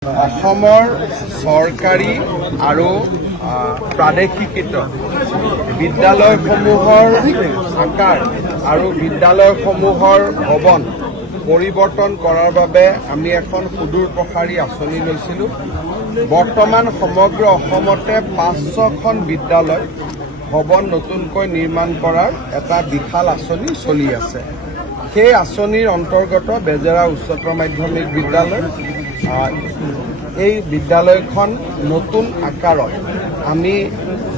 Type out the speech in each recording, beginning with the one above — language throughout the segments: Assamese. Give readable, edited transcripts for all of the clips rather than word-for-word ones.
অসমৰ চৰকাৰী আৰু প্ৰাদেশিকৃত বিদ্যালয়সমূহৰ আকাৰ আৰু বিদ্যালয়সমূহৰ ভৱন পৰিৱৰ্তন কৰাৰ বাবে আমি এখন সুদূৰ প্ৰসাৰী আঁচনি লৈছিলোঁ। বৰ্তমান সমগ্ৰ অসমতে 500খন বিদ্যালয় ভৱন নতুনকৈ নিৰ্মাণ কৰাৰ এটা বিশাল আঁচনি চলি আছে। সেই আঁচনিৰ অন্তৰ্গত বেজেৰা উচ্চতৰ মাধ্যমিক বিদ্যালয় এই বিদ্যালয়খন নতুন আকাৰত আমি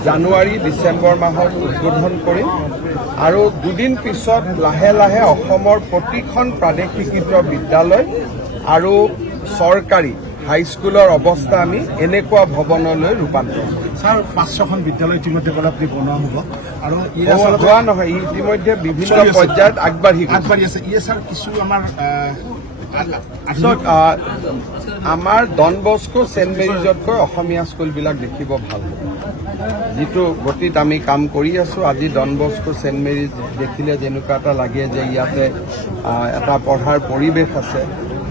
জানুৱাৰী ডিচেম্বৰ মাহত উদ্বোধন কৰিম আৰু দুদিন পিছত লাহে লাহে অসমৰ প্ৰতিখন প্ৰাদেশিকৃত বিদ্যালয় আৰু চৰকাৰী হাইস্কুলৰ অৱস্থা আমি এনেকুৱা ভৱনলৈ ৰূপান্তৰ কৰিম। স্যাৰ 500খন বিদ্যালয় ইতিমধ্যে ক'লে আপুনি বনোৱা হ'ব আৰু হোৱা নহয়, ইতিমধ্যে বিভিন্ন পৰ্যায়ত আগবাঢ়ি আছে। স্যাৰ কিছু আমাৰ ডন বস্কো ছেইণ্ট মেৰিজতকৈ অসমীয়া স্কুলবিলাক দেখিব ভাল হ'ব। যিটো গতিত আমি কাম কৰি আছো, আজি ডন বস্কো ছেইণ্ট মেৰিজ দেখিলে যেনেকুৱা এটা লাগে যে ইয়াতে এটা পঢ়াৰ পৰিৱেশ আছে,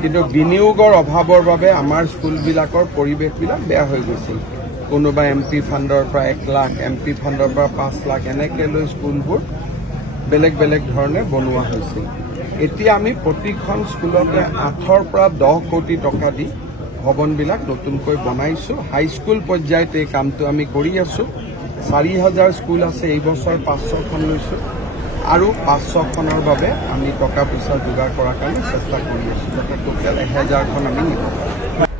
কিন্তু বিনিয়োগৰ অভাৱৰ বাবে আমাৰ স্কুলবিলাকৰ পৰিৱেশবিলাক বেয়া হৈ গৈছিল। কোনোবা MP ফাণ্ডৰ পৰা 1 লাখ, MP ফাণ্ডৰ পৰা 5 লাখ এনেকৈ লৈ স্কুলবোৰ বেলেগ বেলেগ ধৰণে বনোৱা হৈছিল। এতিয়া আমি প্ৰতিখন স্কুলতে 8ৰ পৰা 10 কোটি টকা দি ভৱনবিলাক নতুনকৈ বনাইছোঁ। হাইস্কুল পৰ্যায়ত এই কামটো আমি কৰি আছোঁ। 4000 স্কুল আছে, এই বছৰ 500খন লৈছোঁ আৰু 500খনৰ বাবে আমি টকা পইচা যোগাৰ কৰাৰ কাৰণে চেষ্টা কৰি আছোঁ, যাতে টোটেল 1000খন আমি নিব পাৰোঁ।